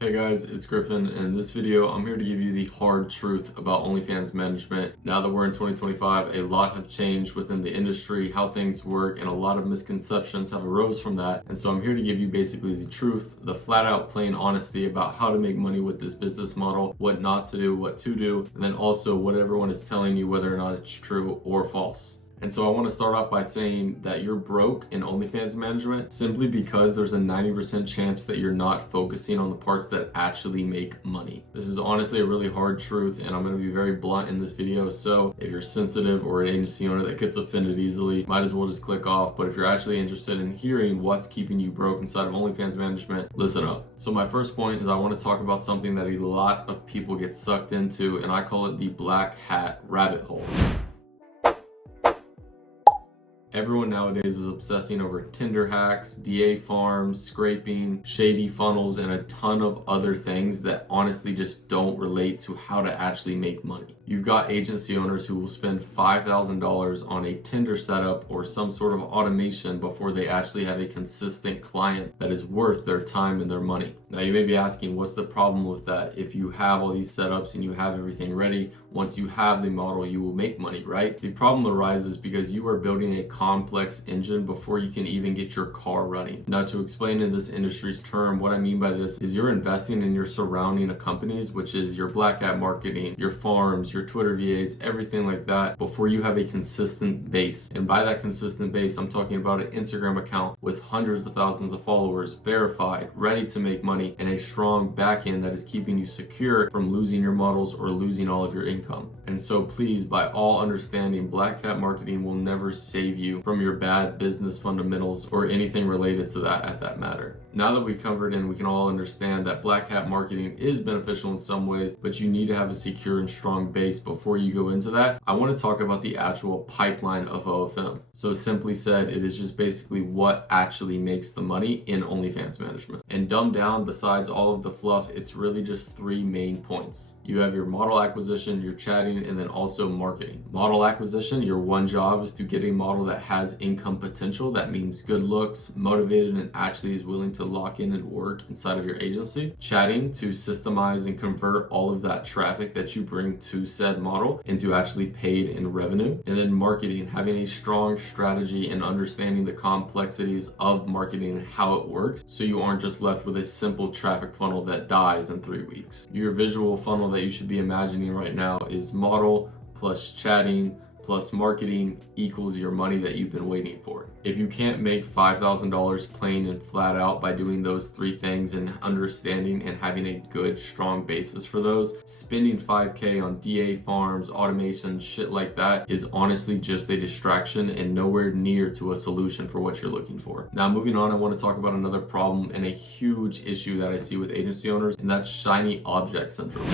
Hey guys, it's Griffin. In this video, I'm here to give you the hard truth about OnlyFans management. Now that we're in 2025, a lot have changed within the industry, how things work, and a lot of misconceptions have arose from that. And so I'm here to give you basically the truth, the flat out plain honesty about how to make money with this business model, what not to do, what to do, and then also what everyone is telling you, whether or not it's true or false. And so I want to start off by saying that you're broke in OnlyFans management simply because there's a 90% chance that you're not focusing on the parts that actually make money. This is honestly a really hard truth, and I'm going to be very blunt in this video. So if you're sensitive or an agency owner that gets offended easily, might as well just click off. But if you're actually interested in hearing what's keeping you broke inside of OnlyFans management, listen up. So my first point is I want to talk about something that a lot of people get sucked into, and I call it the black hat rabbit hole. Everyone nowadays is obsessing over Tinder hacks, DA farms, scraping, shady funnels, and a ton of other things that honestly just don't relate to how to actually make money. You've got agency owners who will spend $5,000 on a Tinder setup or some sort of automation before they actually have a consistent client that is worth their time and their money. Now you may be asking, what's the problem with that? If you have all these setups and you have everything ready, once you have the model, you will make money, right? The problem arises because you are building a complex engine before you can even get your car running. Now, to explain in this industry's term, what I mean by this is you're investing in your surrounding companies, which is your black hat marketing, your farms, your Twitter VAs, everything like that, before you have a consistent base. And by that consistent base, I'm talking about an Instagram account with hundreds of thousands of followers, verified, ready to make money, and a strong back end that is keeping you secure from losing your models or losing all of your income. And so please, by all understanding, black hat marketing will never save you from your bad business fundamentals or anything related to that at that matter. Now that we've covered and we can all understand that black hat marketing is beneficial in some ways, but you need to have a secure and strong base before you go into that, I want to talk about the actual pipeline of OFM. So simply said, it is just basically what actually makes the money in OnlyFans management. And dumbed down, besides all of the fluff, it's really just three main points. You have your model acquisition, your chatting, and then also marketing. Model acquisition, your one job is to get a model that has income potential. That means good looks, motivated, and actually is willing to lock in and work inside of your agency. Chatting, to systemize and convert all of that traffic that you bring to said model into actually paid and revenue. And then marketing, having a strong strategy and understanding the complexities of marketing and how it works, so you aren't just left with a simple traffic funnel that dies in 3 weeks. Your visual funnel that you should be imagining right now is model plus chatting plus marketing equals your money that you've been waiting for. If you can't make $5,000 plain and flat out by doing those three things and understanding and having a good, strong basis for those, spending $5K on DA farms, automation, shit like that is honestly just a distraction and nowhere near to a solution for what you're looking for. Now, moving on, I want to talk about another problem and a huge issue that I see with agency owners, and that's shiny object syndrome.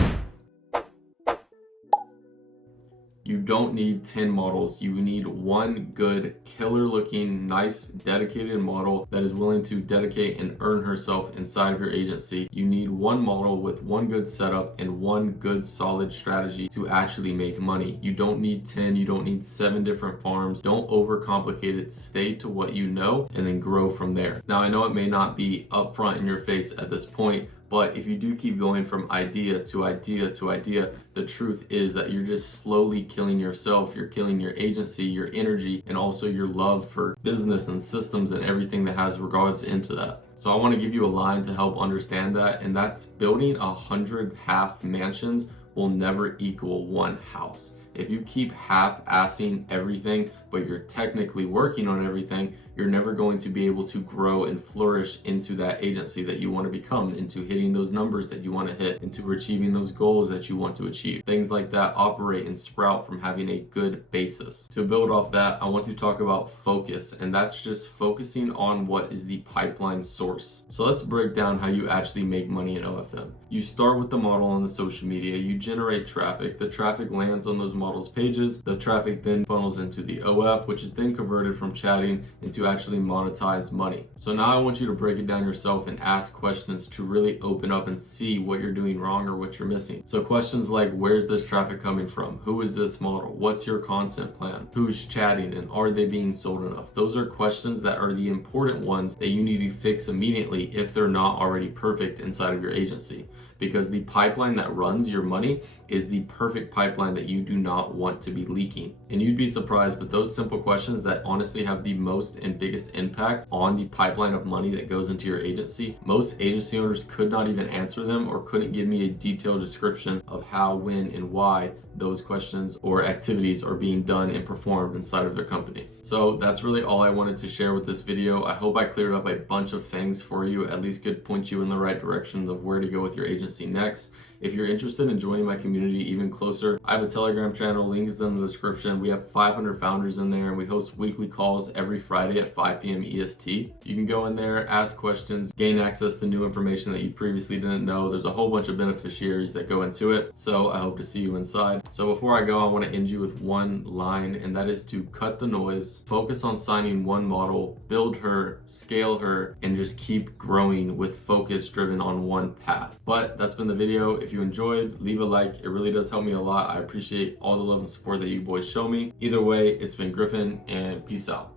You don't need 10 models. You need one good, killer looking, nice, dedicated model that is willing to dedicate and earn herself inside of your agency. You need one model with one good setup and one good solid strategy to actually make money. You don't need 10, you don't need 7 different farms. Don't overcomplicate it. Stay to what you know and then grow from there. Now, I know it may not be upfront in your face at this point, but if you do keep going from idea to idea to idea, the truth is that you're just slowly killing yourself. You're killing your agency, your energy, and also your love for business and systems and everything that has regards into that. So I want to give you a line to help understand that, and that's building 100 half mansions will never equal one house. If you keep half-assing everything, but you're technically working on everything, you're never going to be able to grow and flourish into that agency that you want to become, into hitting those numbers that you want to hit, into achieving those goals that you want to achieve. Things like that operate and sprout from having a good basis. To build off that, I want to talk about focus, and that's just focusing on what is the pipeline source. So let's break down how you actually make money in OFM. You start with the model on the social media, you generate traffic, the traffic lands on those models' pages, the traffic then funnels into the OF, which is then converted from chatting into to actually monetize money. So now I want you to break it down yourself and ask questions to really open up and see what you're doing wrong or what you're missing. So questions like, where's this traffic coming from? Who is this model? What's your content plan? Who's chatting, and are they being sold enough? Those are questions that are the important ones that you need to fix immediately if they're not already perfect inside of your agency. Because the pipeline that runs your money is the perfect pipeline that you do not want to be leaking. And you'd be surprised, but those simple questions that honestly have the most and biggest impact on the pipeline of money that goes into your agency, most agency owners could not even answer them or couldn't give me a detailed description of how, when, and why those questions or activities are being done and performed inside of their company. So that's really all I wanted to share with this video. I hope I cleared up a bunch of things for you, at least could point you in the right direction of where to go with your agency next. If you're interested in joining my community even closer, I have a Telegram channel, link is in the description. We have 500 founders in there, and we host weekly calls every Friday at 5 p.m. EST. You can go in there, ask questions, gain access to new information that you previously didn't know. There's a whole bunch of beneficiaries that go into it, so I hope to see you inside. So before I go, I want to end you with one line, and that is to cut the noise, focus on signing one model, build her, scale her, and just keep growing with focus driven on one path. But that's been the video. If you enjoyed, leave a like. It really does help me a lot. I appreciate all the love and support that you boys show me. Either way, it's been Griffin, and peace out.